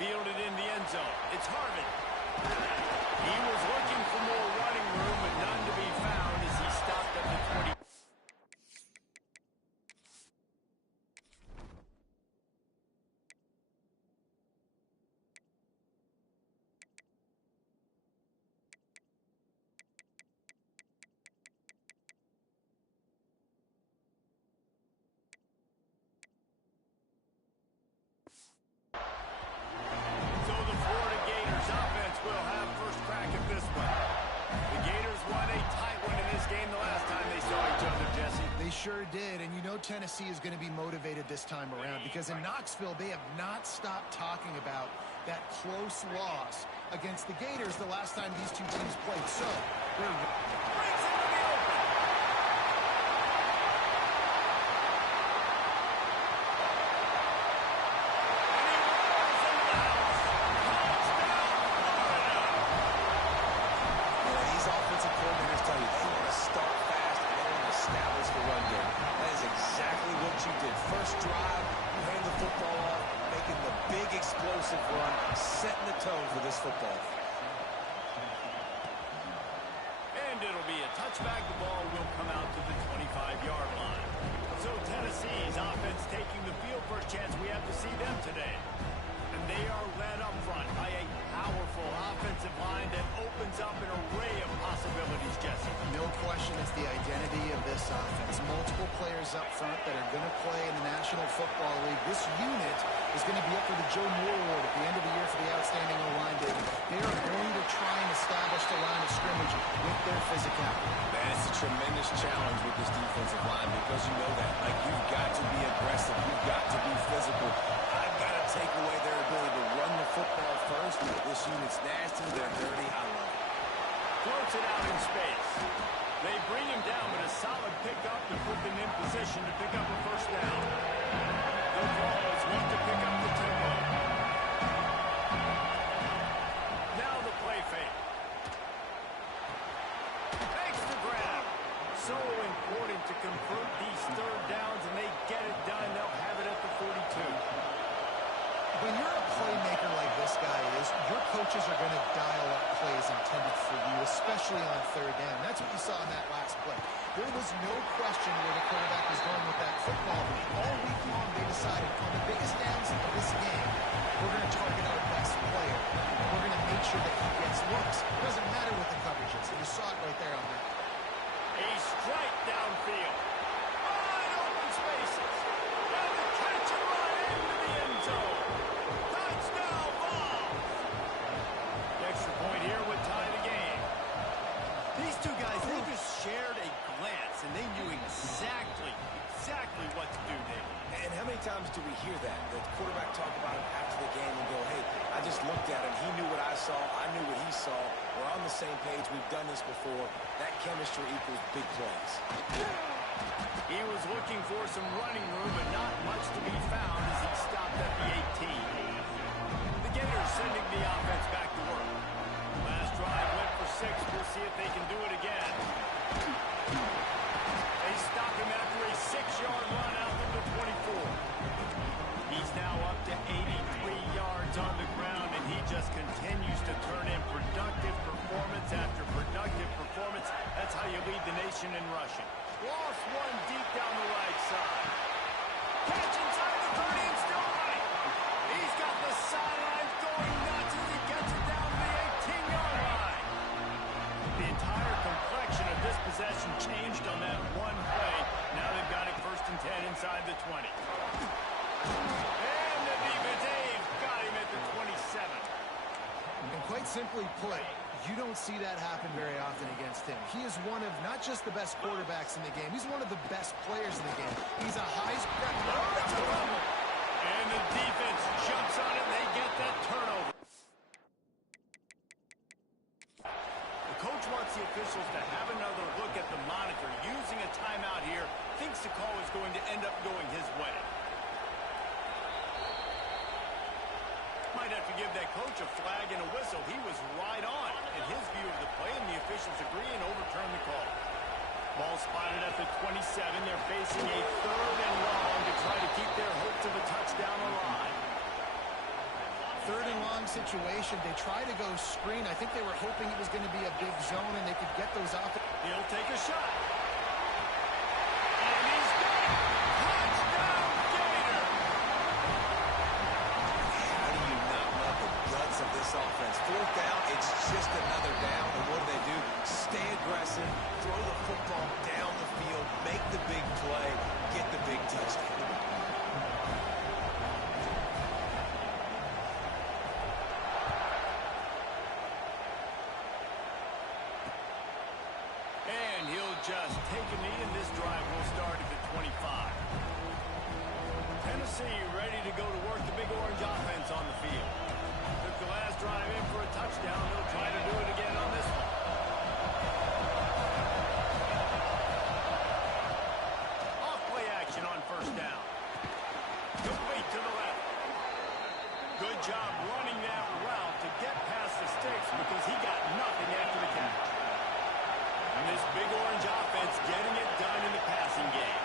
Fielded in the end zone. It's Harvin. He was looking for more running room, but none to be found as he stopped at the 20. Sure did, and you know Tennessee is going to be motivated this time around because in Knoxville they have not stopped talking about that close loss against the Gators the last time these two teams played. So these offensive coordinators tell you they want to start fast and they want to establish the run game. That is exactly what you did. First drive, you hand the football off, making the big explosive run, setting the tone for this football. And it'll be a touchback. The ball will come out to the 25-yard line. So Tennessee's offense taking the field. First chance we have to see them today. And they are led up front by a powerful offensive line that opens up an array of possibilities, Jesse. No question it's the identity of this offense. Multiple players up front that are going to play in the National Football League. This unit is going to be up for the Joe Moore Award at the end of the year for the outstanding O-line, David. They are going to try and establish the line of scrimmage with their physicality. Man, it's a tremendous challenge with this defensive line because you know that. Like, you've got to be aggressive. You've got to be physical. I've got to take away their ability to run the football first. This unit's nasty. They're dirty. I love it. Floats it out in space. They bring him down, but a solid pickup to put them in position to pick up a first down. The Vols want to pick up the tempo. Now the play fake. Makes the grab. So important to convert these third downs, and they get it done. They'll have it at the 42. When you're a playmaker like this guy is, your coaches are going to dial up plays intended for you, especially on third down. That's what you saw in that last play. There was no question where the quarterback was going with that football. All week long, they decided on the biggest downs of this game, we're going to target our best player. We're going to make sure that he gets looks. It doesn't matter what the coverage is. You saw it right there on that. A strike downfield. Wide open spaces. Now the catch and run into the end zone. Touchdown, Vols. The extra point here would tie the game. These two guys, they just shared a glance, and they knew exactly what to do, David. And how many times do we hear that? The quarterback talk about him after the game and go, hey, I just looked at him. He knew what I saw. I knew what he saw. We're on the same page. We've done this before. That chemistry equals big plays. He was looking for some running room, but not much to be found as he stopped at the 18. The Gators sending the offense back to work. Last drive went for 6. We'll see if they can do it again. They stop him after a 6-yard run out to the 24. He's now up to 83 yards on the ground, and he just continues to turn in productive performance after productive performance. That's how you lead the nation in rushing. Lost one deep down the right side. Catch inside the 30 and still running. He's got the sidelines going nuts as he gets it down to the 18-yard line. The entire complexion of this possession changed on that one play. Now they've got it 1st and 10 inside the 20. And the defense, they've got him at the 27. And quite simply put, you don't see that happen very often against him. He is one of not just the best quarterbacks in the game, he's one of the best players in the game. He's a Heisman. And the defense jumps on it, and they get that turnover. The coach wants the officials to have another look at the monitor. Using a timeout here, thinks the call is going to end up going his way. Might have to give that coach a flag and a whistle. He was right on in his view of the play, and the officials agree and overturn the call. Ball spotted at the 27. They're facing a 3rd and long to try to keep their hopes of a touchdown alive. 3rd and situation. They try to go screen. I think they were hoping it was going to be a big zone and they could get those off. He'll take a shot. And he's got it. Touchdown, Gator. How do you not love the guts of this offense? Fourth down, it's just another down. And what do? Stay aggressive, throw the football down the field, make the big play, get the big touchdown. And he'll just take a knee, and this drive will start at the 25. Tennessee ready to go to work the Big Orange offense on the field. Took the last drive in for a touchdown. They'll try to do it again on this one. Off play action on first down. Complete to the left. Good job running that route to get past the sticks because he got nothing after the catch. And this Big Orange offense getting it done in the passing game.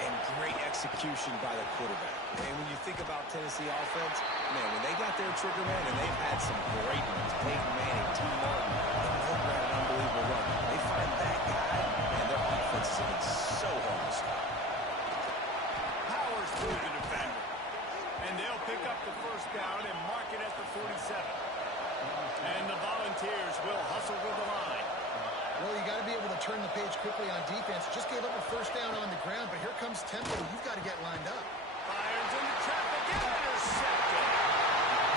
And great execution by the quarterback. And when you think about Tennessee offense, man, when they got their trigger man, and they've had some great ones, Peyton Manning, T. Martin, they've ran an unbelievable run. They find that guy, and their offense has been so hard to stop. Powers through the defender. And they'll pick up the first down and mark it at the 47. And the Volunteers will hustle to the line. Well, you got to be able to turn the page quickly on defense. Just gave up a first down on the ground, but here comes tempo. You've got to get lined up. Fires into traffic and intercepted.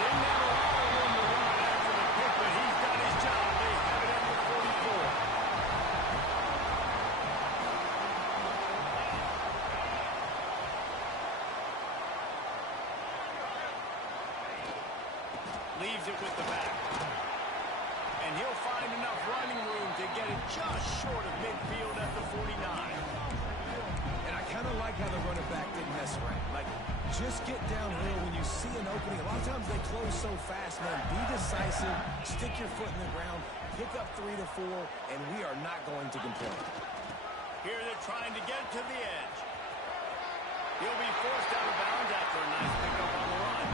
Didn't have a lot of room to run after the pick, but he's done his job. They have it at the 44. Leaves it with the back. And he'll find enough running room to get it just short of midfield at the 49. And I kind of like how the running back didn't mess around. Like, just get downhill when you see an opening. A lot of times they close so fast, man. Be decisive, stick your foot in the ground, pick up 3 to 4, and we are not going to complain. Here they're trying to get to the edge. He'll be forced out of bounds after a nice pickup on the run.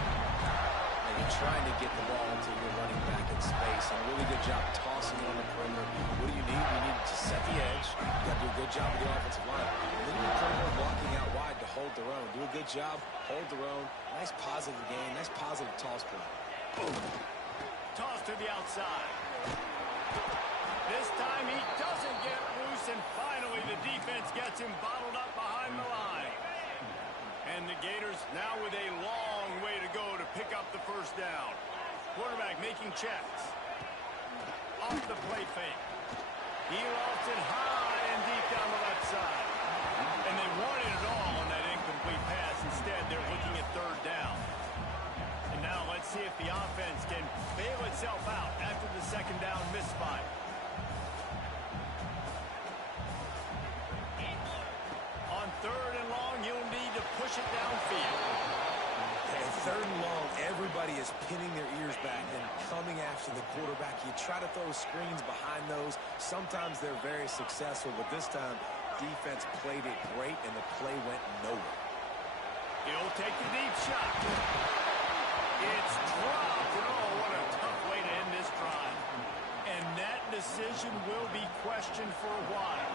And you're trying to get the ball into your running back in space. And a really good job tossing on the perimeter. What do you need? You need to set the edge. You got to do a good job with the offensive line. And then your perimeter blocking out wide to hold their own. Do a good job, hold their own. Nice positive game, nice positive toss play. Boom. Toss to the outside. This time he doesn't get loose, and finally the defense gets him bottled up behind the line. And the Gators now with a long way to go to pick up the first down. Quarterback making checks. Off the play fake. He lofts it high and deep down the left side. And they wanted it all on that incomplete pass. Instead, they're looking at third down. And now let's see if the offense can bail itself out after the second down misfire. On third and long, you'll need to push it downfield. And third and long, everybody is pinning their ears back and coming after the quarterback. You try to throw screens behind those. Sometimes they're very successful, but this time, defense played it great, and the play went nowhere. He'll take the deep shot. It's dropped, and oh, what a tough way to end this drive. And that decision will be questioned for a while.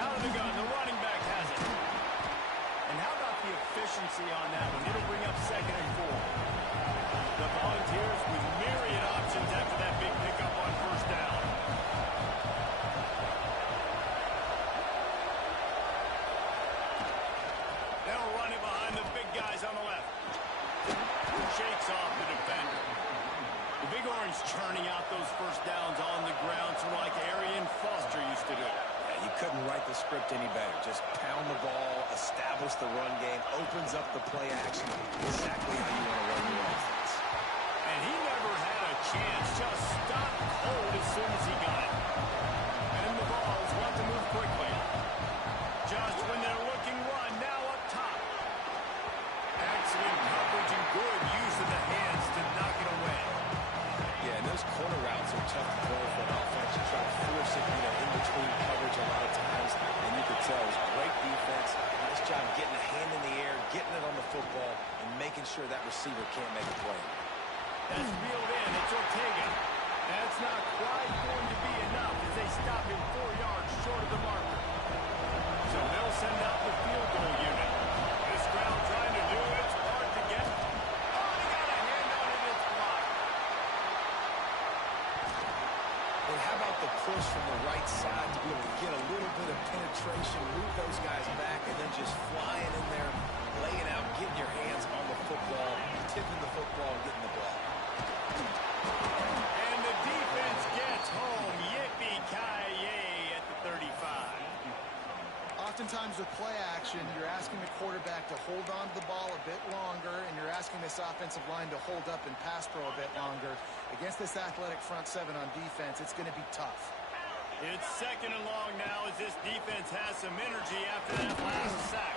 Out of the gun, the running back has it. And how about the efficiency on that one? It'll bring up 2nd and 4. The Volunteers with myriad options after that big pickup on first down. They'll run it behind the big guys on the left. Shakes off the defender. The Big Orange churning out those first downs on the ground, sort of like Arian Foster used to do. You couldn't write the script any better. Just pound the ball, establish the run game, opens up the play action. Exactly how you want to run your offense. And he never had a chance. Just stopped cold as soon as he got it. And the Vols want to move quickly. Just when they're looking run, now up top. Excellent coverage and good use of the hands to knock it away. Yeah, and those corner routes are tough to throw for an offense. You try to force it, in between coverage a lot of times, and you could tell it was great defense, football and making sure that receiver can't make a play. That's reeled in. It's Ortega. That's not quite going to be enough as they stop him 4 yards short of the marker. So they'll send out the field goal unit. This crowd trying to do it. It's hard to get. Oh, he got a hand on it. It's blocked. And how about the push from the right side to be able to get a little bit of penetration, move those guys back, and then just flying in there, laying out, getting your hands on the football, tipping the football, and getting the ball. And the defense gets home. Yippee-ki-yay at the 35. Oftentimes with play action, you're asking the quarterback to hold on to the ball a bit longer, and you're asking this offensive line to hold up and pass pro a bit longer. Against this athletic front seven on defense, it's going to be tough. It's second and long now as this defense has some energy after that last sack.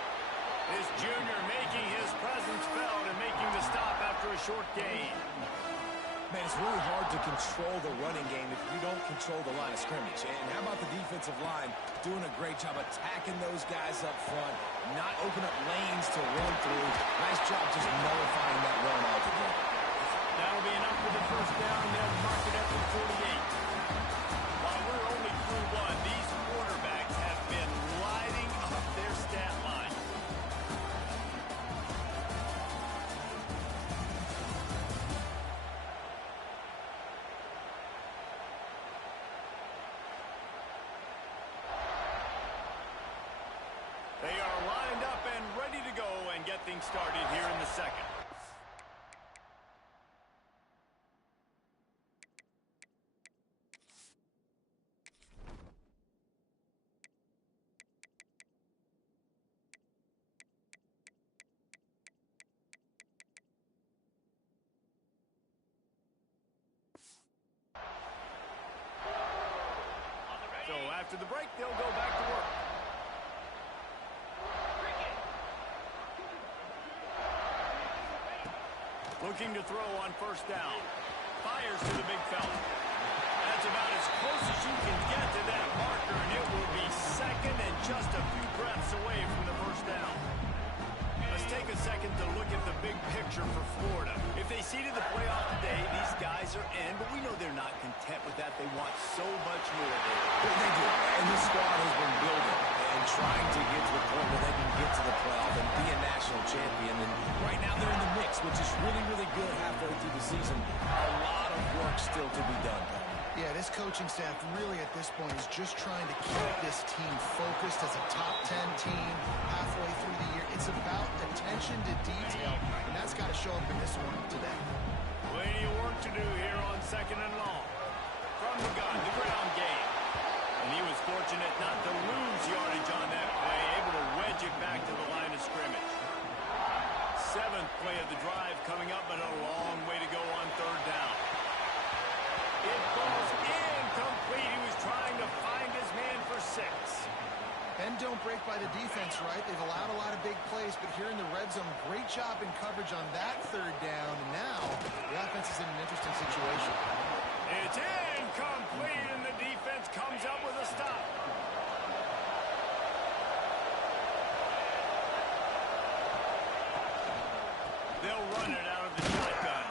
This junior making his presence felt and making the stop after a short gain. Man, it's really hard to control the running game if you don't control the line of scrimmage. And how about the defensive line doing a great job attacking those guys up front, not open up lanes to run through. Nice job just nullifying that run altogether. That'll be enough for the first down. They'll mark it up to 48. While we're only through one, these quarterbacks have been lighting up their stat line. They are lined up and ready to go and get things started here in the second. So after the break, they'll go back to work. Looking to throw on first down. Fires to the big fella. That's about as close as you can get to that marker, and it will be second and just a few breaths away from the first down. Let's take a second to look at the big picture for Florida. If they seeded the playoff today, these guys are in, but we know they're not content with that. They want so much more. Well, they do, and this squad has been building and trying to get to the point where they can get to the playoff and be a national champion. And right now they're in the mix, which is really, really good halfway through the season. A lot of work still to be done, Tommy. Yeah, this coaching staff really at this point is just trying to keep this team focused as a top 10 team halfway through the year. It's about attention to detail, and that's got to show up in this one today. Plenty of work to do here on second and long. From the gun, the ground game. And he was fortunate not to lose yardage on that play, able to wedge it back to the line of scrimmage. Seventh play of the drive coming up, but a long way to go on third down. It falls incomplete. He was trying to find his man for 6. Bend don't break by the defense, right? They've allowed a lot of big plays, but here in the red zone, great job in coverage on that third down. And now the offense is in an interesting situation. It's incomplete, and the defense comes up with a stop. They'll run it out of the shotgun.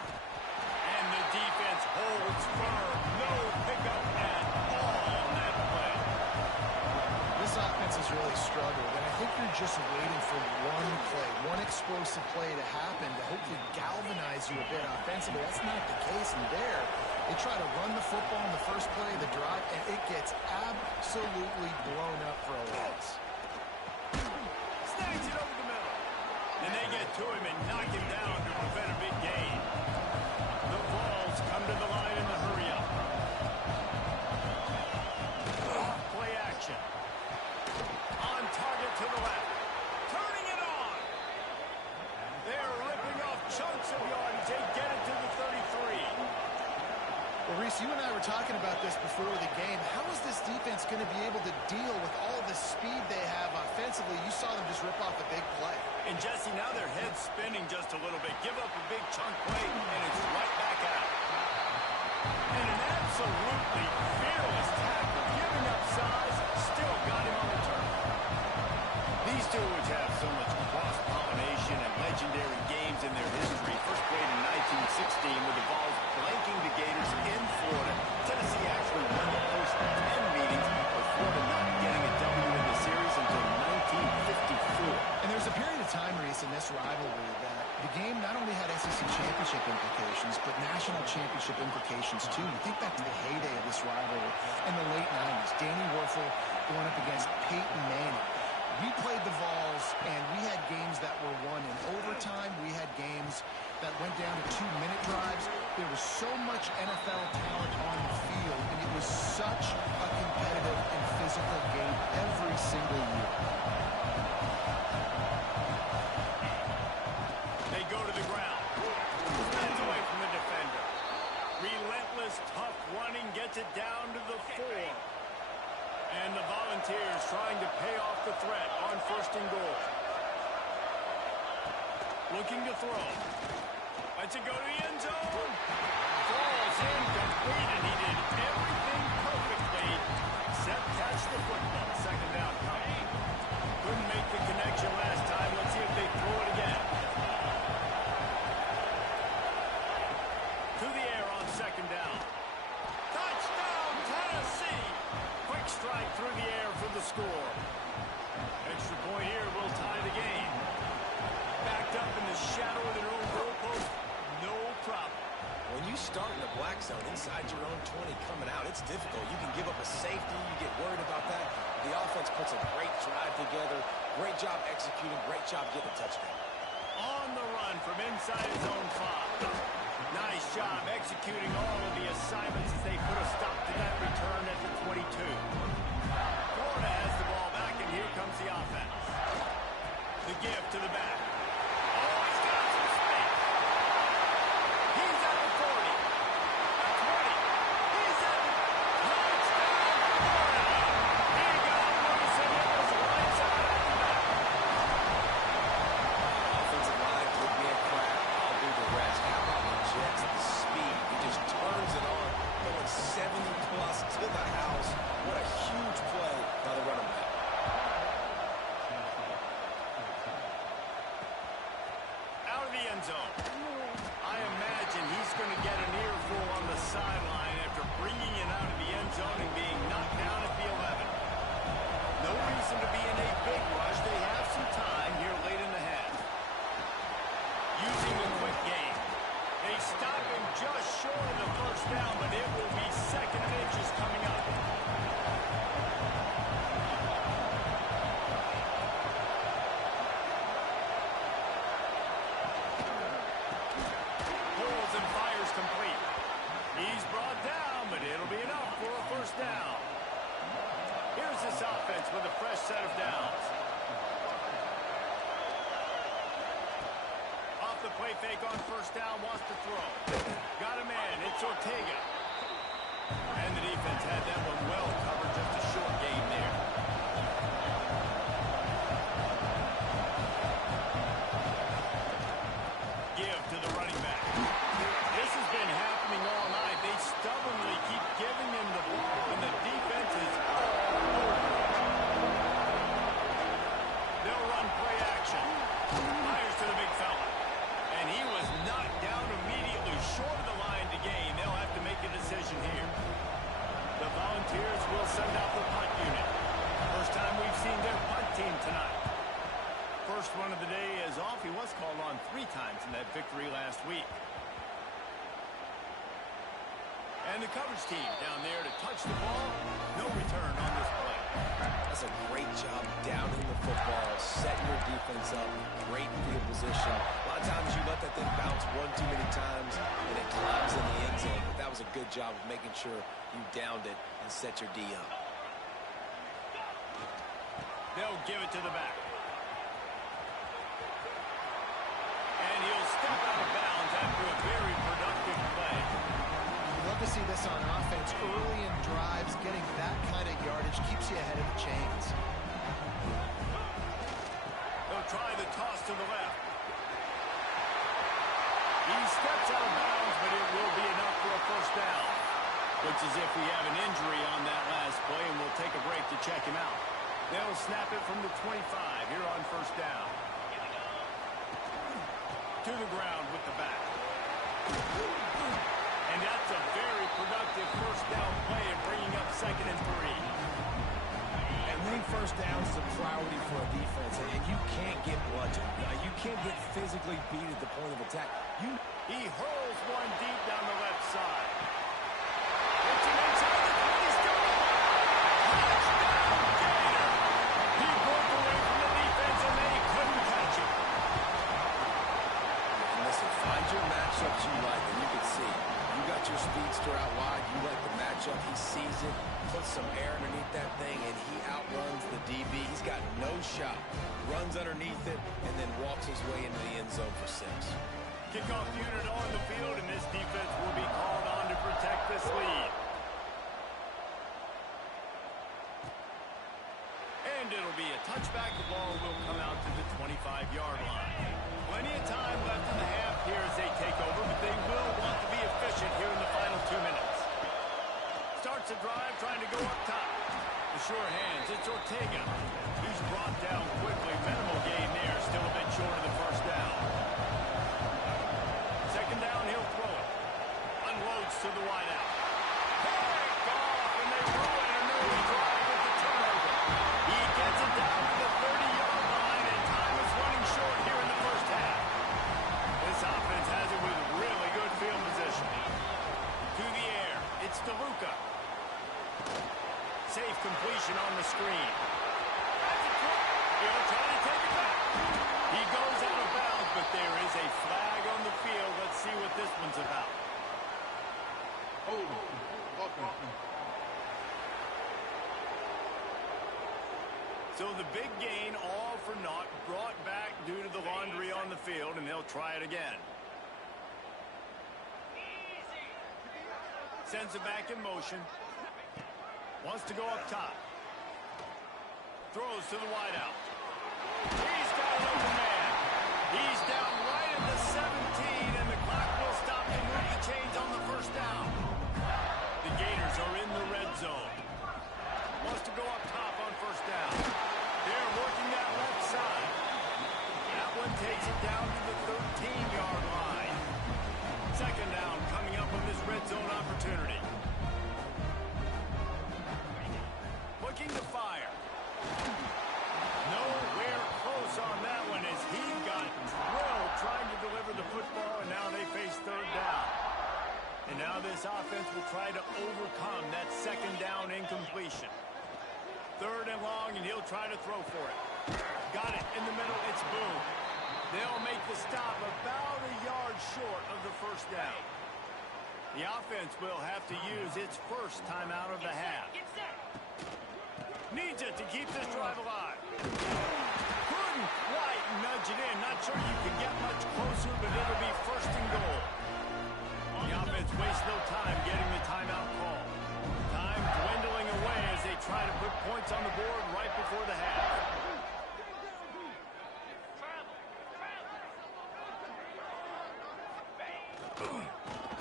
And the defense holds firm. No pickup at all on that play. This offense has really struggled, and I think you're just waiting for one play, one explosive play to happen to hopefully galvanize you a bit offensively. That's not the case, and there they try to run the football in the first play of the drive, and it gets absolutely blown up for a loss. Snags it over the middle. And they get to him and knock him down to prevent a big gain. The balls come to the line in the hurry-up. Play action. On target to the left. Turning it on. They're ripping off chunks of yardage. They get it to the 33. Well, Reese, you and I were talking about this before the game. How is this defense going to be able to deal with all the speed they have offensively? You saw them just rip off a big play. And Jesse, now their head's spinning just a little bit. Give up a big chunk play, and it's right back out. And an absolutely fearless tackle, giving up size, still got him on the turn. These two, which have so much cross-pollination and legendary championship implications, but national championship implications too. You think back to the heyday of this rivalry in the late 90s. Danny Werfel going up against Peyton Manning. We played the Vols, and we had games that were won in overtime. We had games that went down to 2-minute drives. There was so much NFL talent on the field, and it was such a competitive and physical game every single year. They go to the ground. Stands away from the defender. Relentless, tough running gets it down to the 4. And the Volunteers trying to pay off the threat on 1st and goal. Looking to throw. Lets it go to the end zone. Falls incomplete, and he did everything perfectly except catch the football. 2nd down coming. Couldn't make the connection last time. Let's see if they throw it again. To the air on 2nd down. Touchdown, Tennessee! Quick strike through the air for the score. Extra point here will tie the game. Backed up in the shadow of their own goalpost, no problem. When you start in the black zone inside your own 20 coming out, it's difficult. You can give up a safety. You get worried about that. The offense puts a great drive together. Great job executing. Great job getting a touchdown. On the run from inside his own 5. Nice job executing all of the assignments as they put a stop to that return at the 22. Florida has the ball back, and here comes the offense. The give to the back. Oh, he's got some space. He's at the 40. The 20. He's at the touchdown, Florida. He got loose, and it was lights out at the back. Offensive line could be a crack. I'll do the rest. How about the Jets at the speed? He just turns it on, going 70-plus to the house. What a huge play by the running back. Out of the end zone. I imagine he's going to get an earful on the sideline after bringing it out of the end zone and being knocked down at the 11. No reason to be in a big rush. They have some time here late in the half. Using the quick game. They stop him just short of the 1st down, but it will be 2nd and inches coming up. Pulls and fires complete. He's brought down, but it'll be enough for a 1st down. Here's this offense with a fresh set of downs. Off the play fake on 1st down, wants to throw. Got a man, it's Ortega. And the defense had that one well covered, just a short game there. Give to the running back. This has been happening all night. They stubbornly keep giving him the ball, and the defense is all over it. They'll run play action. Fires to the big fella. And he was knocked down immediately short of the line to gain. They'll have to make a decision here. The Volunteers will send out the punt unit. First time we've seen their punt team tonight. First one of the day is off. He was called on 3 times in that victory last week. And the coverage team down there to touch the ball. No return on this play. That's a great job downing the football, setting your defense up, great field position. A lot of times you let that thing bounce one too many times and it climbs in the end zone. But that was a good job of making sure you downed it and set your D up. They'll give it to the back. And he'll step out of bounds after a very productive play. Love to see this on offense. Early in drives, getting that kind of yardage keeps you ahead of the chains. They'll try the toss to the left. He steps out of bounds, but it will be enough for a 1st down. Looks as if we have an injury on that last play, and we'll take a break to check him out. They'll snap it from the 25 here on 1st down. To the ground with the back. And that's a very productive 1st down play and bringing up 2nd and 3. And winning 1st first downs is a priority for a defense, and you can't get bludgeoned. You can't get physically beat at the point of attack. He hurls one deep down the left side. It's an inside the 20, still touchdown, Gator! He broke away from the defense, and they couldn't catch him. Listen, find your matchups you like, and you can see. You got your speedster out wide. You like the matchup. He sees it, puts some air underneath that thing, and he outruns the DB. He's got no shot. Runs underneath it, and then walks his way into the end zone for 6. Kickoff unit on the field, and this defense will be called on to protect this lead. And it'll be a touchback. The ball will come out to the 25-yard line. Plenty of time left in the half here as they take over, but they will want to be efficient here in the final 2 minutes. Starts a drive, trying to go up top. The sure hands, it's Ortega. He's brought down quickly. Minimal gain there, still a bit short of the first down. Second down, he'll throw it. Unloads to the wideout. Picked off, and they ruin an early drive with the turnover. He gets it down to the 30-yard line, and time is running short here in the first half. This offense has it with really good field position. To the air, it's DeLuca. Safe completion on the screen. He'll try to take it back. He goes out of bounds, but there is a flag on the field. Let's see what this one's about. So the big gain, all for naught, brought back due to the laundry on the field, and they'll try it again. Sends it back in motion. Wants to go up top. Throws to the wideout. He's got an open man. He's down right at the 17, and the clock will stop to move the chains on the first down. The Gators are in the red zone. Wants to go up top on first down. They're working that left side. That one takes it down to the 13-yard line. Second down coming up on this red zone opportunity. Looking to fire. Nowhere close on that one as he got drilled trying to deliver the football, and now they face third down. And now this offense will try to overcome that second down incompletion. Third and long, and he'll try to throw for it. Got it in the middle. It's Boone. They'll make the stop about a yard short of the first down. The offense will have to use its first timeout of the half. Needs it to keep this drive alive. Couldn't quite nudge it in. Not sure you can get much closer, but it'll be first and goal. The offense wastes no time getting the timeout call. Time dwindling away as they try to put points on the board right before the half.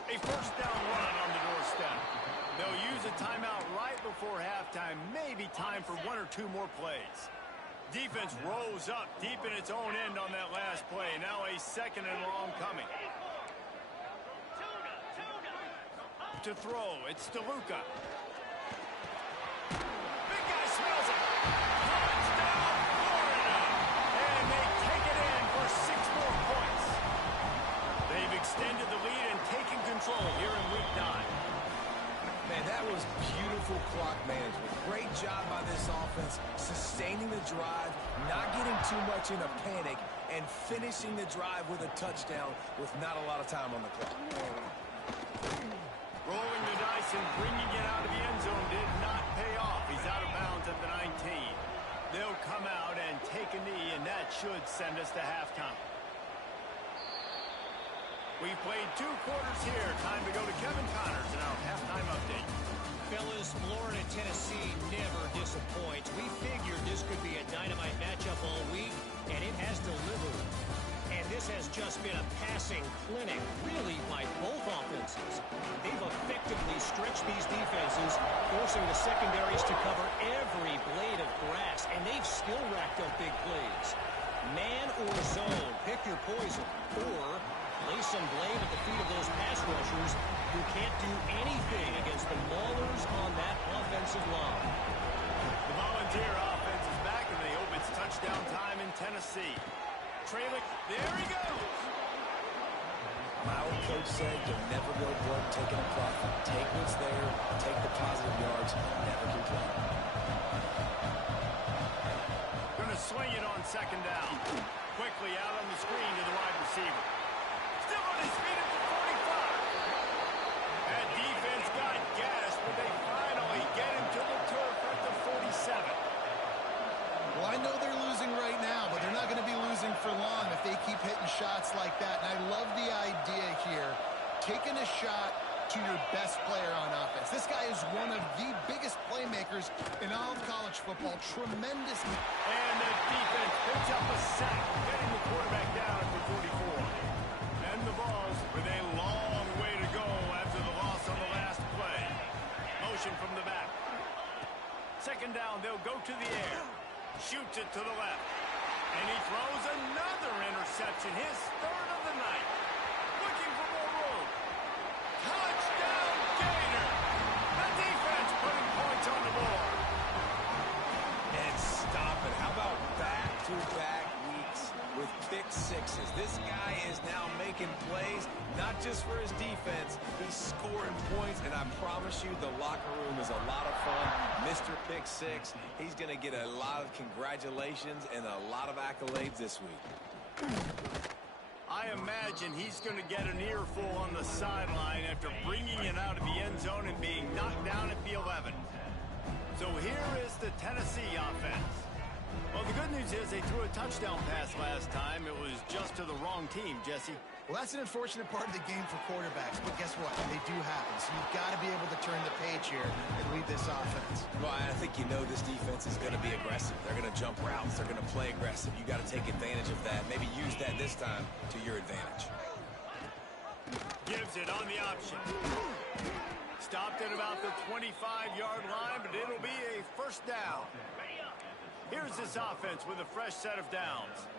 A first down run on the doorstep. They'll use a timeout right before halftime. Maybe time for one or two more plays. Defense rose up deep in its own end on that last play. Now a second and long coming. To throw, it's DeLuca. Big guy smells it. Touchdown, Florida. And they take it in for 6 more points. They've extended the lead and taken control here in week 9. Man, that was beautiful clock management. Great job by this offense, sustaining the drive, not getting too much in a panic, and finishing the drive with a touchdown with not a lot of time on the clock. Rolling the dice and bringing it out of the end zone did not pay off. He's out of bounds at the 19. They'll come out and take a knee, and that should send us to halftime. We've played 2 quarters here. Time to go to Kevin Connors in our halftime update. Fellas, Florida-Tennessee never disappoints. We figured this could be a dynamite matchup all week, and it has delivered. And this has just been a passing clinic, really, by both offenses. They've effectively stretched these defenses, forcing the secondaries to cover every blade of grass, and they've still racked up big plays. Man or zone, pick your poison, or lay some blame at the feet of those pass rushers who can't do anything against the maulers on that offensive line. The Volunteer offense is Tennessee. Trailing, there he goes. My old coach said you'll never go broke taking a profit. Take what's there, take the positive yards, never complain. Gonna swing it on second down. Quickly out on the screen to the wide receiver. Still on his feet at the 45. That defense got gashed, but they finally get him to the turf at the 47. Well, I know they're losing right now, but they're not going to be losing for long if they keep hitting shots like that. And I love the idea here, taking a shot to your best player on offense. This guy is one of the biggest playmakers in all of college football. Tremendous. And the defense picks up a sack, getting the quarterback down at the 44. And the Vols with a long way to go after the loss on the last play. Motion from the back. Second down, they'll go to the air. Shoots it to the left. And he throws another interception, his third of the night. Looking for more room. Touchdown, Gator! The defense putting points on the board. And stop it. How about back-to-back weeks with pick sixes? This guy is now making plays, not just for his defense. He's scoring points, and I promise you the locker room is a lot of fun. Mr. Pick Six, he's going to get a lot of congratulations and a lot of accolades this week. I imagine he's going to get an earful on the sideline after bringing it out of the end zone and being knocked down at the 11. So here is the Tennessee offense. Well, the good news is they threw a touchdown pass last time. It was just to the wrong team, Jesse. Well, that's an unfortunate part of the game for quarterbacks, but guess what? They do happen. So you've got to be able to turn the page here and lead this offense. Well, I think you know this defense is going to be aggressive. They're going to jump routes. They're going to play aggressive. You got to take advantage of that. Maybe use that this time to your advantage. Gives it on the option. Stopped at about the 25-yard line, but it'll be a first down. Here's this offense with a fresh set of downs.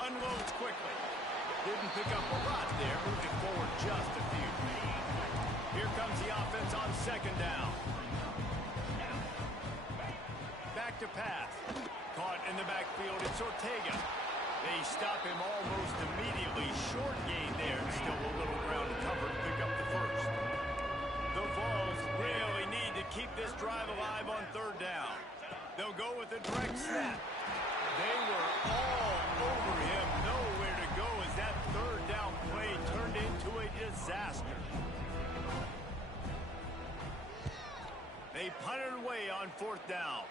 Unloads quickly. Didn't pick up a lot there. Moved it forward just a few. Here comes the offense on second down. Back to pass. Caught in the backfield. It's Ortega. They stop him almost immediately. Short gain there. Still a little ground to cover to pick up the first. The Vols really need to keep this drive alive on third down. They'll go with a direct snap. They were all over him. Nowhere to go as that third down play turned into a disaster. They punted away on fourth down.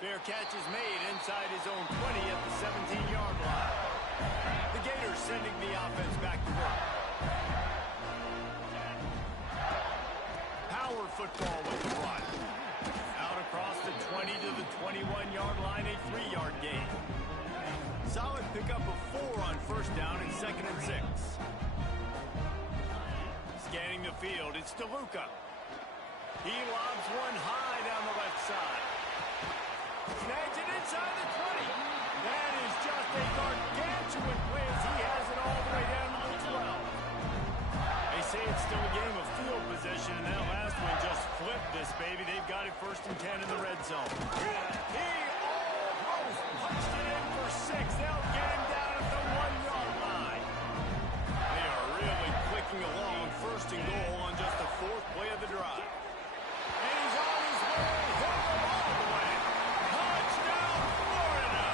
Fair catch is made inside his own 20 at the 17-yard line. The Gators sending the offense back to work. Power football with the run. Out across the 20 to the 21-yard line, a 3-yard gain. Solid pickup of 4 on first down and second and 6. Scanning the field, it's DeLuca. He lobs one high down the left side. Snags it inside the 20. That is just a gargantuan play as he has it all the way down to the 12. They say it's still a game of field position, and that last one just flipped this baby. They've got it first and 10 in the red zone. He almost punched it in for 6. They'll get him down at the 1-yard line. They are really clicking along. First and goal on just the 4th play of the drive. And he's on his way. He'll go all the way. Touchdown, Florida.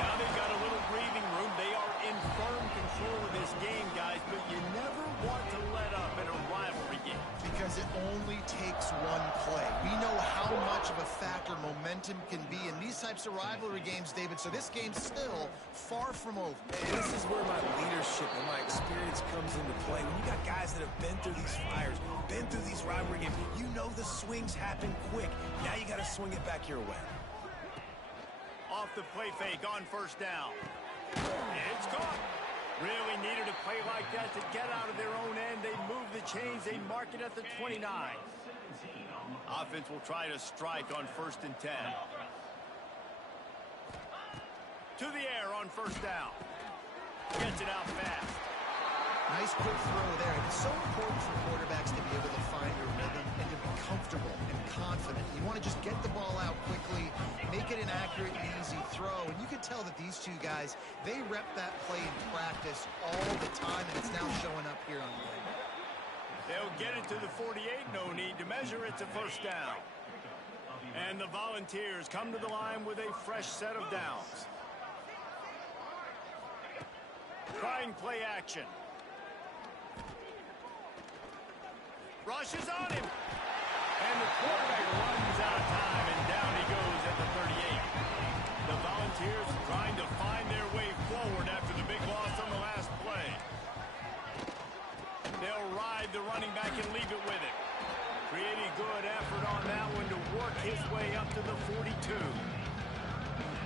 Now they've got a little breathing room. They are in firm control of this game, guys, but you never want to let up in a rivalry game. Because it only takes one play. We know how much of a factor momentum can be in these types of rivalry games, David, so this game's still far from over. And this is where my leadership and my experience comes into play. When you got guys that have been through these fires, been through these rivalry games, you know the swings happen quick. Now you got to swing it back your way. Off the play fake on first down. It's caught. Really needed a play like that to get out of their own end. They move the chains. They mark it at the 29. Offense will try to strike on first and 10. To the air on first down. Gets it out fast. Nice Nice quick throw there. And it's so important for quarterbacks to be able to find their rhythm and to be comfortable and confident. You want to just get the ball out quickly, make it an accurate and easy throw. And you can tell that these two guys, they rep that play in practice all the time, and it's now showing up here on the line. They'll get it to the 48. No need to measure. It's a first down. And the Volunteers come to the line with a fresh set of downs. Trying play action. Rushes on him. And the quarterback runs out of time, and down he goes at the 38. The Volunteers trying to find their way forward after the big loss on the last play. They'll ride the running back and leave it with it. Pretty good effort on that one to work his way up to the 42.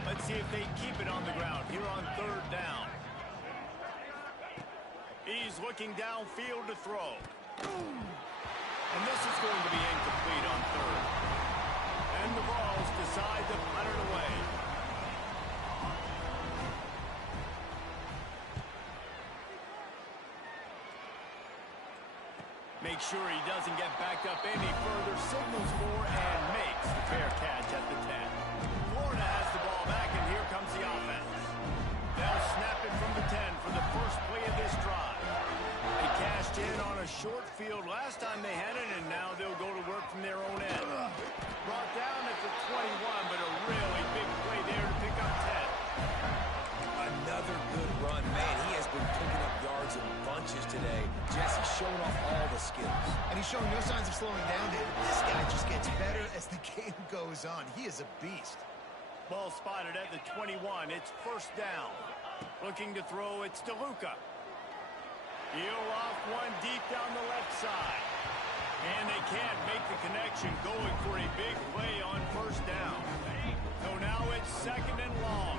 Let's see if they keep it on the ground here on third down. He's looking downfield to throw. And this is going to be incomplete on third. And the Vols decide to punt it away. Make sure he doesn't get backed up any further. Signals for and makes the fair catch at the 10. Florida has the ball back, and here comes the offense. They'll snap it from the 10 for the first play of this drive. They cashed in on a short field last time they had it, and now they'll go to work from their own end. Brought down at the 21, but a really big play there to pick up 10. Another good run. Man, he has been picking up yards in bunches today. Jesse showing off all the skills. And he's showing no signs of slowing down, David. This guy just gets better as the game goes on. He is a beast. Ball spotted at the 21. It's first down. Looking to throw, it's DeLuca. He'll off one deep down the left side. And they can't make the connection, going for a big play on first down. So now it's second and long.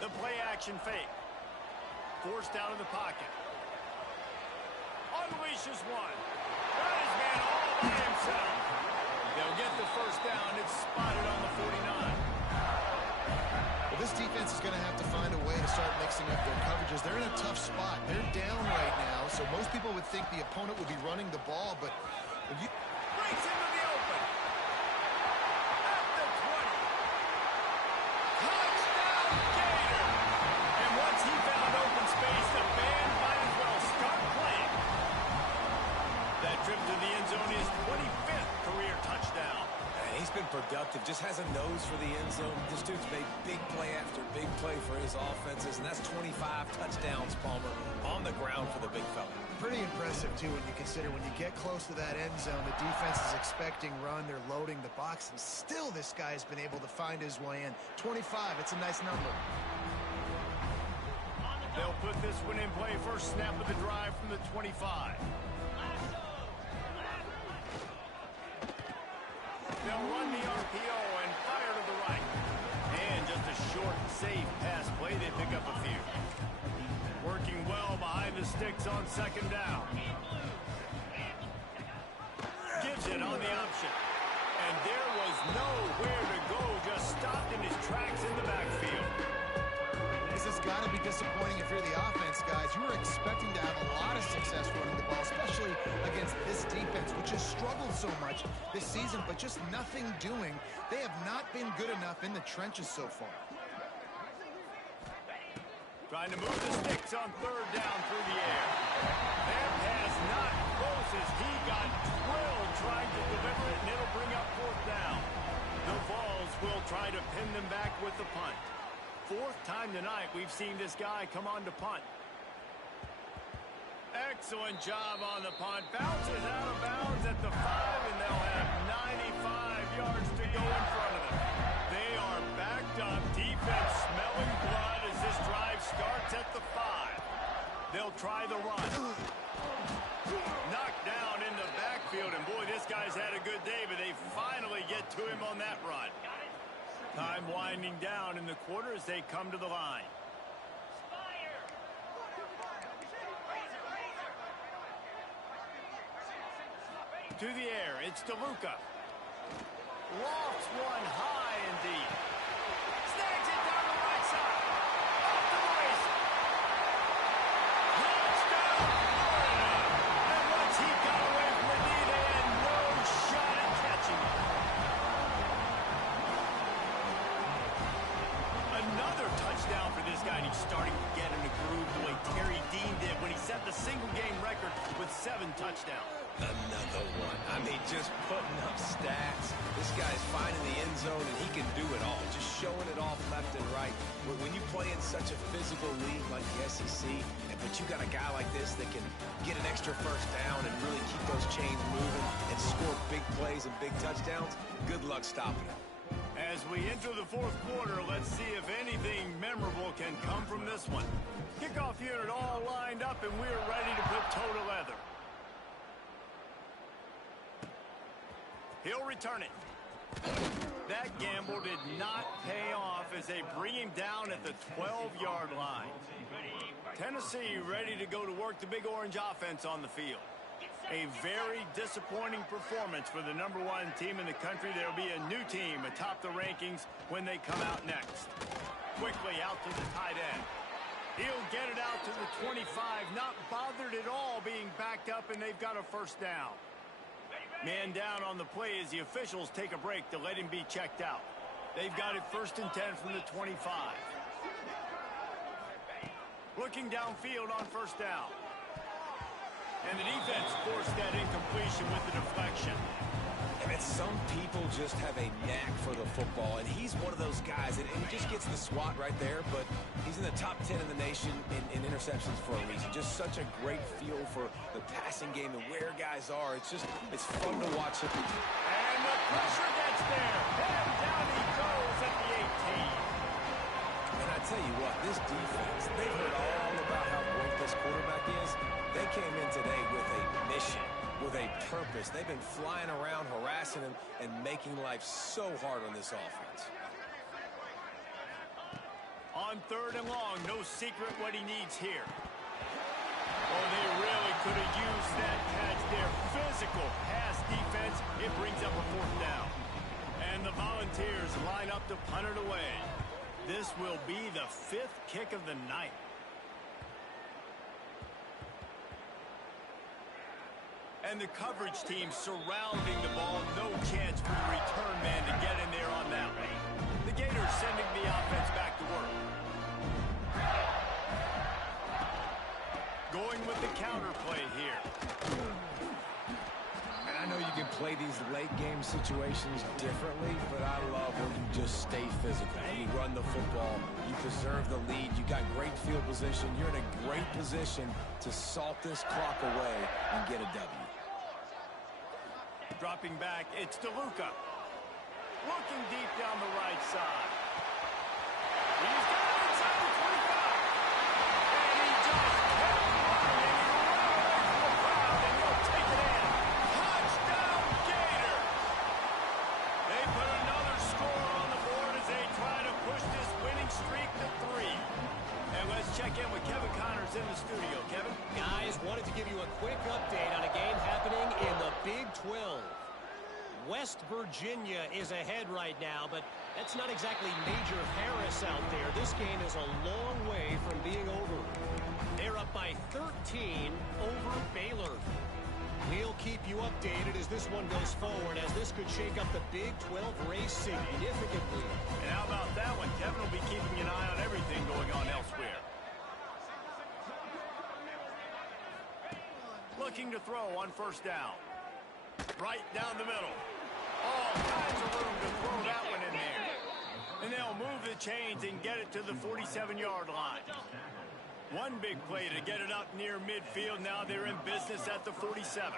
The play action fake. Forced out of the pocket. Unleashes one. That is man all by himself. They'll get the first down. It's spotted on the 49. Well, this defense is going to have to find a way to start mixing up their coverages. They're in a tough spot. They're down right now, so most people would think the opponent would be running the ball, but if you... Breaks into the open. At the 20. Touchdown, Gator. And once he found open space, the band might as well start playing. That trip to the end zone is 25th career touchdown. And he's been productive, just has a nose for the end zone. This dude's made big play after big play for his offenses, and that's 25 touchdowns, Palmer, on the ground for the big fella. Pretty impressive, too, when you consider when you get close to that end zone, the defense is expecting run, they're loading the box, and still this guy has been able to find his way in. 25, it's a nice number. They'll put this one in play. First snap of the drive from the 25. They'll run the RPO and fire to the right. And just a short, safe pass play. They pick up a few. Working well behind the sticks on second down. Gives it on the option. And there was nowhere to go. Just stopped in his tracks in the backfield. This has got to be disappointing if you're the offense, guys. You were expecting to have a lot of success running the ball, especially against this defense, which has struggled so much this season, but just nothing doing. They have not been good enough in the trenches so far. Trying to move the sticks on third down through the air. Their pass not close as he got drilled trying to deliver it, and it'll bring up fourth down. The Vols will try to pin them back with the punt. Fourth time tonight we've seen this guy come on to punt. Excellent job on the punt. Bounces out of bounds at the 5, and they'll have 95 yards to go in front of them. They are backed up. Defense smelling blood as this drive starts at the 5. They'll try the run. Knocked down in the backfield, and boy, this guy's had a good day, but they finally get to him on that run. Time winding down in the quarter as they come to the line. To the air, it's DeLuca. Lofts one high and deep. Snags it down the right side. some touchdowns. Another one. I mean, just putting up stats. This guy's finding the end zone, and he can do it all. Just showing it off left and right. When you play in such a physical league like the SEC, but you got a guy like this that can get an extra first down and really keep those chains moving and score big plays and big touchdowns, good luck stopping him. As we enter the fourth quarter, let's see if anything memorable can come from this one. Kickoff unit all lined up, and we're ready to put toe to leather. He'll return it. That gamble did not pay off as they bring him down at the 12-yard line. Tennessee ready to go to work the Big Orange offense on the field. A very disappointing performance for the #1 team in the country. There'll be a new team atop the rankings when they come out next. Quickly out to the tight end. He'll get it out to the 25, not bothered at all being backed up, and they've got a first down. Man down on the play as the officials take a break to let him be checked out. They've got it 1st and 10 from the 25. Looking downfield on first down. And the defense forced that incompletion with the deflection. And some people just have a knack for the football, and he's one of those guys, and he just gets the swat right there, but he's in the top 10 in the nation in interceptions for a reason. Just such a great feel for the passing game and where guys are. It's fun to watch him. And the pressure gets there. And down he goes at the 18. And I tell you what, this defense, they've heard all about how great this quarterback is. They came in today with a mission, with a purpose. They've been flying around, harassing him, and making life so hard on this offense. On 3rd and long, no secret what he needs here. Oh, they really could have used that catch there. Physical pass defense. It brings up a 4th down. And the Volunteers line up to punt it away. This will be the 5th kick of the night. And the coverage team surrounding the ball. No chance for the return man to get in there on that one. The Gators sending the offense back to work. Going with the counter play here. And I know you can play these late game situations differently, but I love when you just stay physical. You run the football. You preserve the lead. You got great field position. You're in a great position to salt this clock away and get a W. Dropping back, it's DeLuca. Looking deep down the right side. He's got it inside the 25. And he just kept running. And he ran away from the crowd, and he'll take it in. Touchdown, Gator! They put another score on the board as they try to push this winning streak to 3. And let's check in with Kevin Connors in the studio. Kevin? Guys, wanted to give you a quick update on a game happening in the Big 12. West Virginia is ahead right now, but that's not exactly Major Harris out there. This game is a long way from being over. They're up by 13 over Baylor. We'll keep you updated as this one goes forward, as this could shake up the Big 12 race significantly. And how about that one? Kevin will be keeping an eye on everything going on elsewhere. Looking to throw on first down. Right down the middle. All kinds of room to throw that one in there. And they'll move the chains and get it to the 47-yard line. One big play to get it up near midfield. Now they're in business at the 47.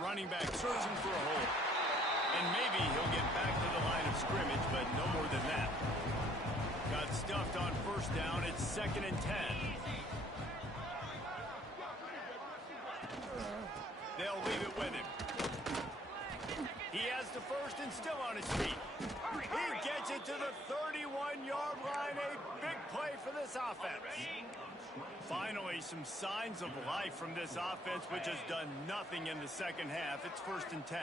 Running back searching for a hole. And maybe he'll get back to the line of scrimmage, but no more than that. Got stuffed on first down. It's 2nd and 10. They'll leave it with him. He has the first and still on his feet. He gets it to the 31-yard line. A big play for this offense. Finally, some signs of life from this offense, which has done nothing in the second half. It's 1st and 10.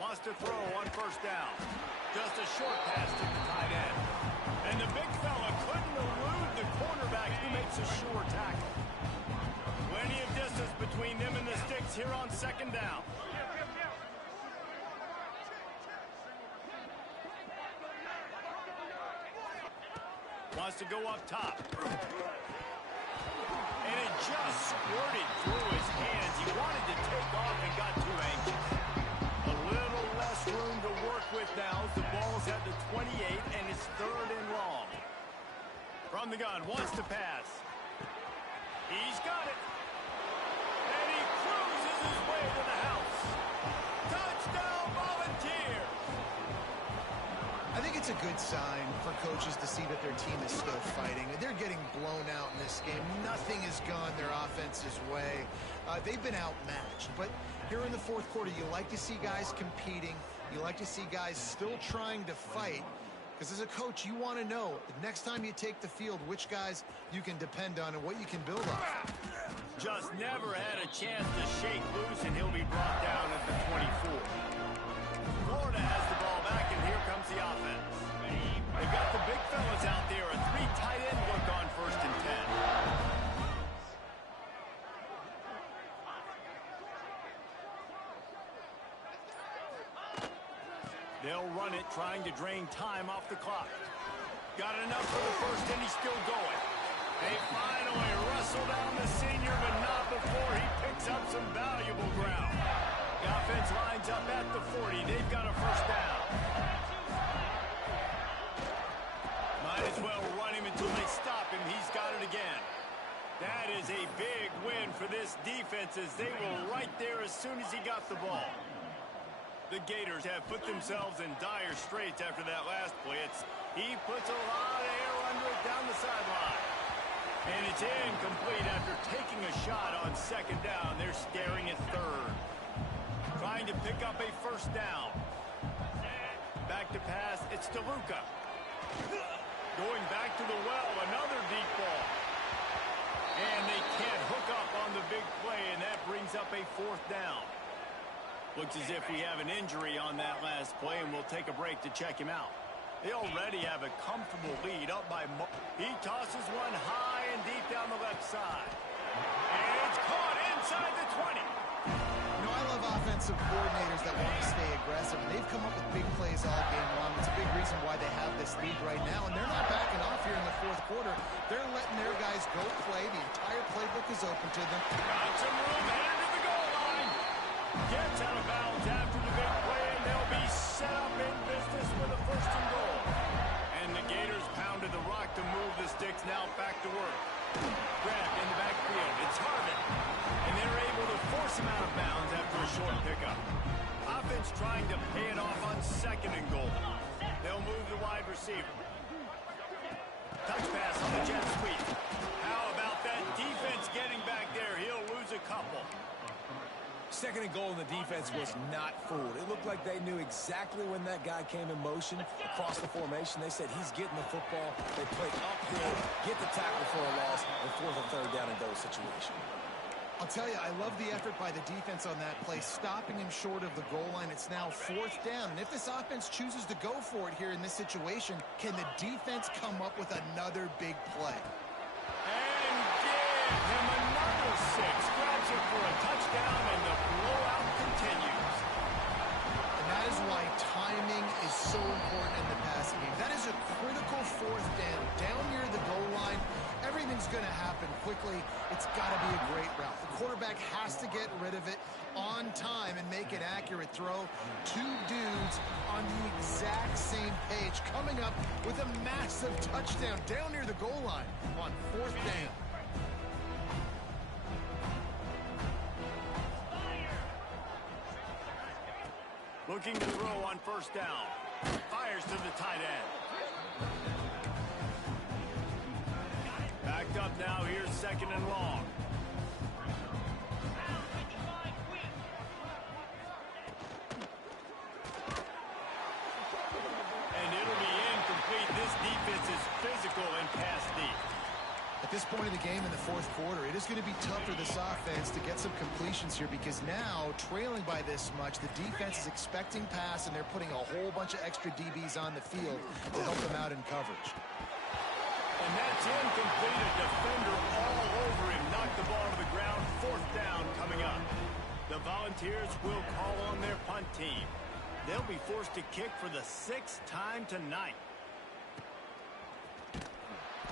Wants to throw on first down. Just a short pass to the tight end. And the big fella couldn't elude the cornerback who makes a sure tackle. Plenty of distance between them and the sticks here on 2nd down. Wants to go up top. And it just squirted through his hands. He wanted to take off and got too anxious. A little less room to work with now. The ball's at the 28, and it's 3rd and long. From the gun, wants to pass. He's got it. And he cruises his way to the house. Touchdown, Volunteers! I think it's a good sign for coaches to see that their team is still fighting. They're getting blown out in this game. Nothing has gone their offense's way. They've been outmatched. But here in the 4th quarter, you like to see guys competing. You like to see guys still trying to fight. Because as a coach, you want to know the next time you take the field which guys you can depend on and what you can build on. Just never had a chance to shake loose, and he'll be brought down at the 24. Florida has the ball back, and here comes the offense. They've got the big fellas out there. A 3 tight end look on 1st and 10. They'll run it, trying to drain time off the clock. Got enough for the first, and he's still going. They finally wrestle down the senior, but not before he picks up some valuable ground. The offense lines up at the 40. They've got a first down. Might as well run him until they stop him. He's got it again. That is a big win for this defense, as they were right there as soon as he got the ball. The Gators have put themselves in dire straits after that last blitz. He puts a lot of air under it down the sideline. And it's incomplete after taking a shot on 2nd down. They're staring at 3rd. Trying to pick up a first down. Back to pass. It's DeLuca. Going back to the well. Another deep ball. And they can't hook up on the big play, and that brings up a 4th down. Looks as if we have an injury on that last play, and we'll take a break to check him out. They already have a comfortable lead up by He tosses one high and deep down the left side. And it's caught inside the 20. You know, I love offensive coordinators that want to stay aggressive. They've come up with big plays all game long. It's a big reason why they have this lead right now, and they're not backing off here in the 4th quarter. They're letting their guys go play. The entire playbook is open to them. Got some room, headed to the goal line. Gets out of bounds after the big play, and they'll be set up in business with a 1st and goal. And the Gators pounded the rock to move the sticks. Now back to work. Grab in the backfield. It's Harvin. And they're able to force him out of bounds after a short pickup. Offense trying to pay it off on 2nd and goal. They'll move the wide receiver. Touch pass on the jet sweep. How about that defense getting back there? He'll lose a couple. 2nd and goal, and the defense was not fooled. It looked like they knew exactly when that guy came in motion across the formation. They said he's getting the football. They played uphill, get the tackle for a loss, and 4th and 3rd down and goal situation. I'll tell you, I love the effort by the defense on that play, stopping him short of the goal line. It's now 4th down. And if this offense chooses to go for it here in this situation, can the defense come up with another big play? And give him another 6. Grabs it for a touchdown, and the blowout continues. And that is why timing is so important in the passing game. That is a critical 4th down. Down near the goal line, everything's going to happen quickly. It's got to be a great route. The quarterback has to get rid of it on time and make an accurate throw. 2 dudes on the exact same page, coming up with a massive touchdown down near the goal line on 4th down. Looking to throw on 1st down. Fires to the tight end. Backed up now. Here's 2nd and long. And it'll be incomplete. This defense is physical and pass deep. At this point in the game in the 4th quarter, it is going to be tough for this offense to get some completions here, because now, trailing by this much, the defense is expecting pass, and they're putting a whole bunch of extra DBs on the field to help them out in coverage. And that's incomplete. A defender all over him. Knocked the ball to the ground. 4th down coming up. The Volunteers will call on their punt team. They'll be forced to kick for the 6th time tonight.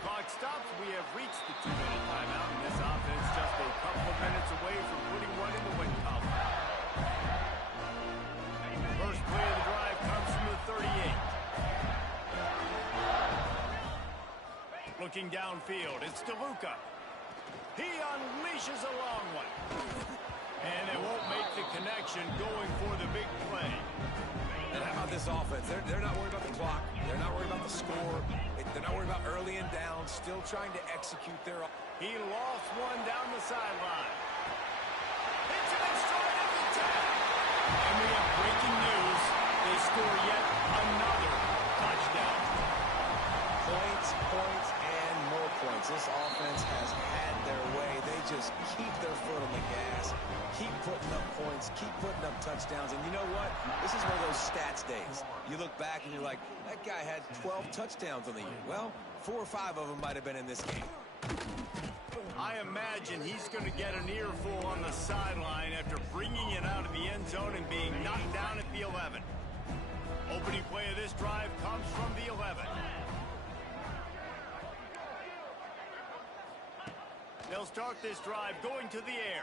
Clock stops, we have reached the 2-minute timeout, and this offense just a couple of minutes away from putting one in the win column. First play of the drive comes from the 38. Looking downfield, it's DeLuca. He unleashes a long one. And they won't make the connection going for the big play. And how about this offense? They're not worried about the clock. They're not worried about the score. They're not worried about early and down. Still trying to execute their... He lost one down the sideline. Hits him in stride at the 10. And we have breaking news. They score yet another touchdown. Points, and more points. This offense has had their way. They just keep their foot on the gas, keep putting up points, keep putting up touchdowns. And you know what? This is one of those stats days. You look back and you're like, that guy had 12 touchdowns on the year. Well, 4 or 5 of them might have been in this game. I imagine he's going to get an earful on the sideline after bringing it out of the end zone and being knocked down at the 11. Opening play of this drive comes from the 11. They'll start this drive going to the air.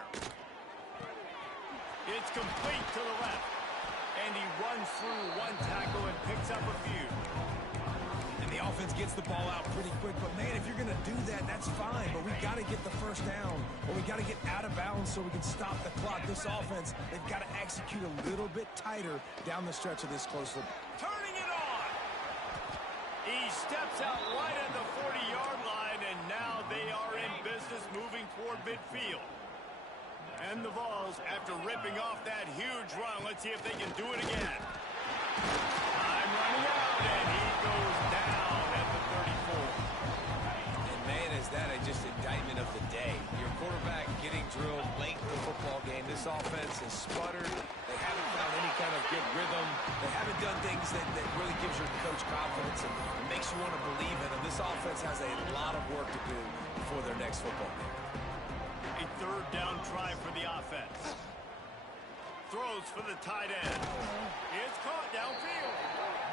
It's complete to the left. And he runs through one tackle and picks up a few. And the offense gets the ball out pretty quick. But, man, if you're going to do that, that's fine. But we got to get the first down. Or we got to get out of bounds so we can stop the clock. This offense, they've got to execute a little bit tighter down the stretch of this close look. Turning it on. He steps out right at the 40-yard line, and now they are in business moving toward midfield. And the Vols, after ripping off that huge run, let's see if they can do it again. Time running out, and he goes down at the 34. And, man, is that just indictment of the day. Your quarterback getting drilled late in the football game. This offense has sputtered. They haven't found any kind of good rhythm. They haven't done things that really gives your coach confidence and makes you want to believe in them. This offense has a lot of work to do before their next football game. A third down try for the offense. Throws for the tight end. It's caught downfield.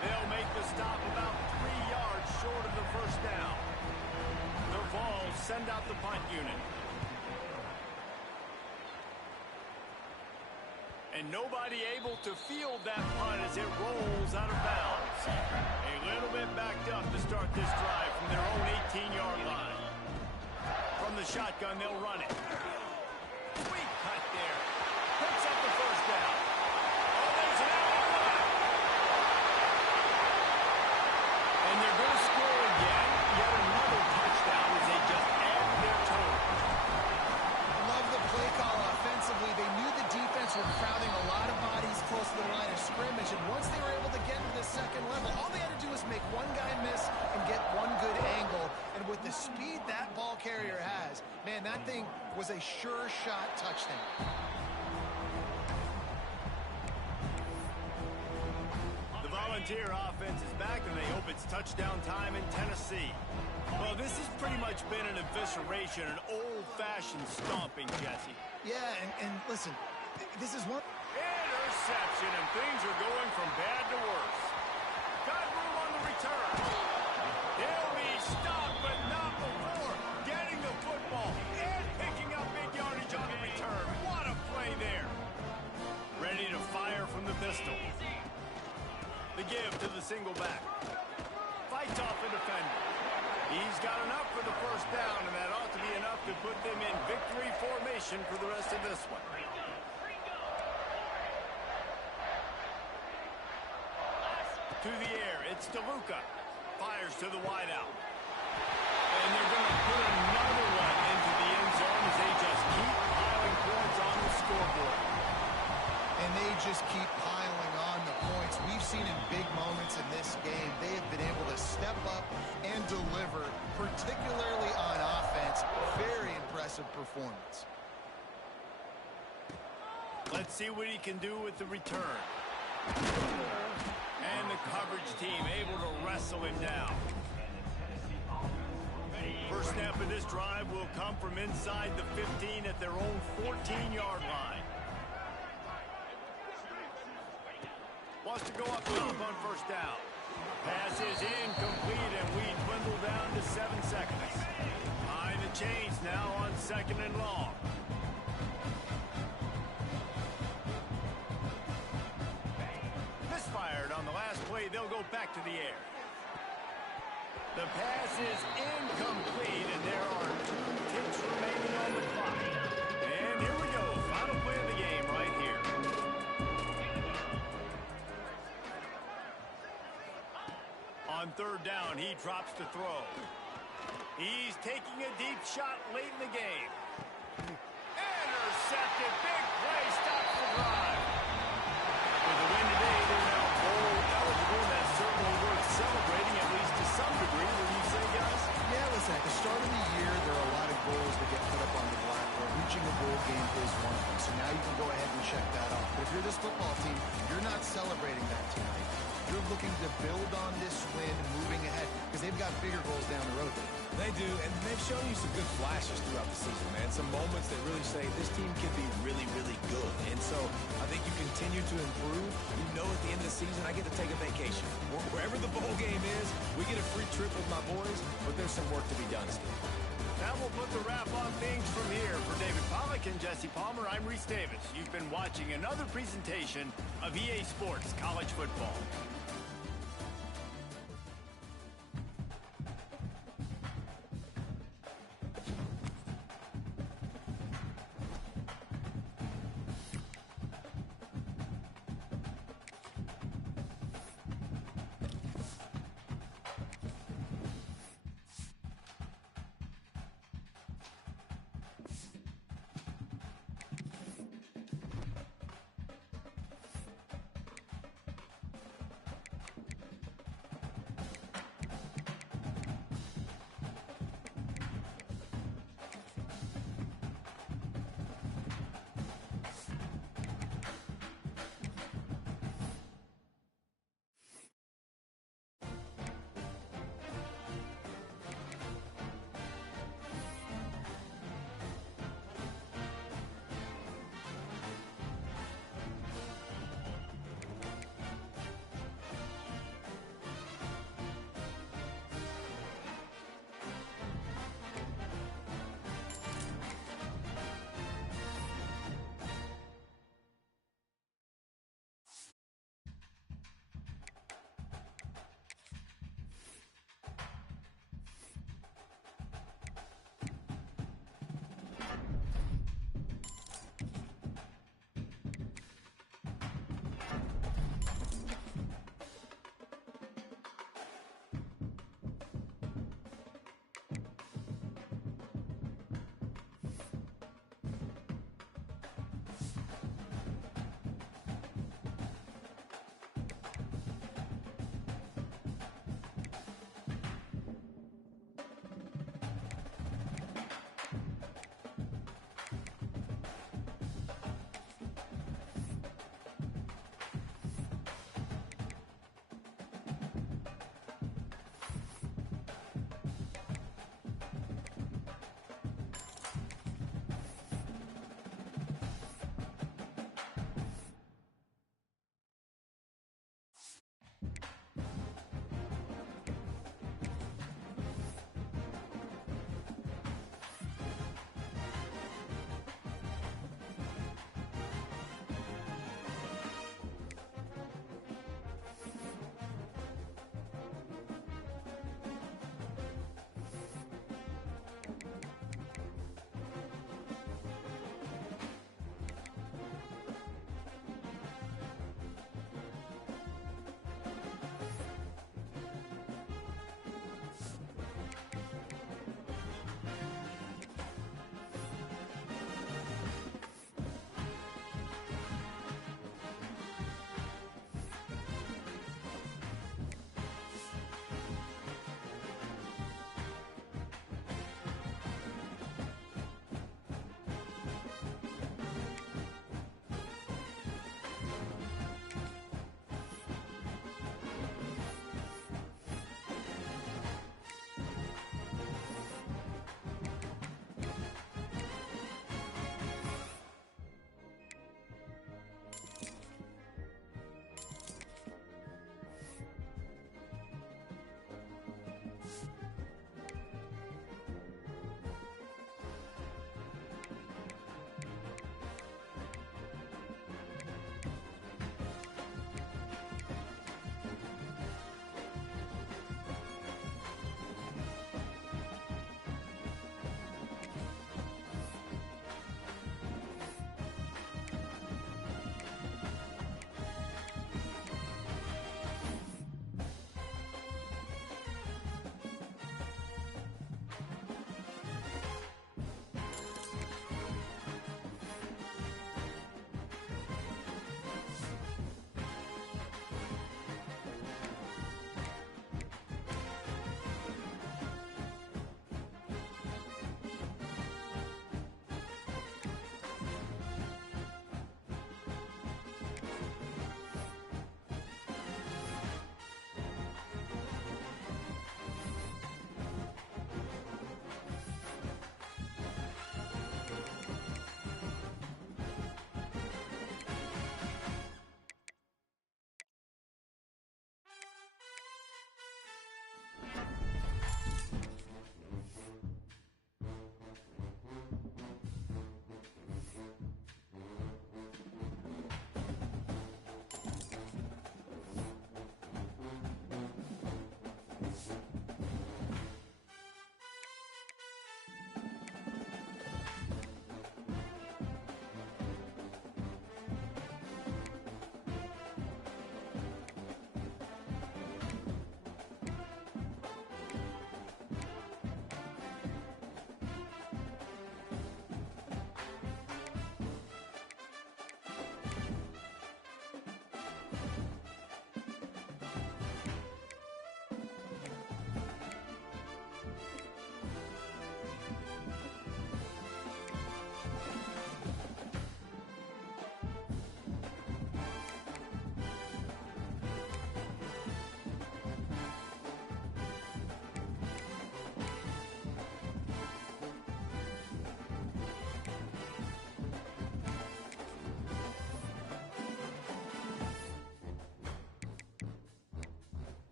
They'll make the stop about 3 yards short of the first down. The Vols send out the punt unit. And nobody able to field that punt as it rolls out of bounds. A little bit backed up to start this drive from their own 18-yard line. From the shotgun, they'll run it. Sweet cut there. Picks up the first down. Oh, there's an out. And they're going to score again. Yet another touchdown as they just add their total. Love the play call offensively. They knew the defense were crowding a lot of bodies close to the line of scrimmage, and once they were able to get to the second level, all they had to do was make one guy miss and get one good angle. And with the speed that ball carrier has, man, that thing was a sure shot touchdown. The Volunteer offense is back, and they hope it's touchdown time in Tennessee. Well, this has pretty much been an evisceration, an old-fashioned stomping, Jesse. Yeah, and listen, this is one... Interception, and things are going from bad to worse. Got room on the return. He'll be stopped, but not before getting the football and picking up big yardage on the return. What a play there. Ready to fire from the pistol. The give to the single back. Fights off a defender. He's got enough for the first down, and that ought to be enough to put them in victory formation for the rest of this one. To the air, it's DeLuca. Fires to the wideout. And they're going to put another one into the end zone as they just keep piling points on the scoreboard. And they just keep piling on the points. We've seen in big moments in this game, they have been able to step up and deliver, particularly on offense. Very impressive performance. Let's see what he can do with the return. And the coverage team able to wrestle him down. First snap of this drive will come from inside the 15 at their own 14-yard line. Wants to go up top on first down. Pass is incomplete, and we dwindle down to 7 seconds. back to the air. The pass is incomplete, and there are 2 ticks remaining on the clock. And here we go. Final play of the game right here. On 3rd down, he drops to throw. He's taking a deep shot late in the game. Intercepted. Big play. Stops the drive. With the win today, they're now bowl eligible. That's certainly worth celebrating, at least to some degree. What do you say, guys? Yeah, listen, at the start of the year, there are a lot of goals that get put up on the blackboard. Reaching a bowl game is one of them. So now you can go ahead and check that off. But if you're this football team, you're not celebrating that tonight. You're looking to build on this win moving ahead because they've got bigger goals down the road. They do, and they've shown you some good flashes throughout the season, man. Some moments that really say this team can be really, really good. And so I think you continue to improve. You know at the end of the season, I get to take a vacation. Wherever the bowl game is, we get a free trip with my boys, but there's some work to be done still. That will put the wrap on things from here. For David Pollack and Jesse Palmer, I'm Reese Davis. You've been watching another presentation of EA Sports College Football.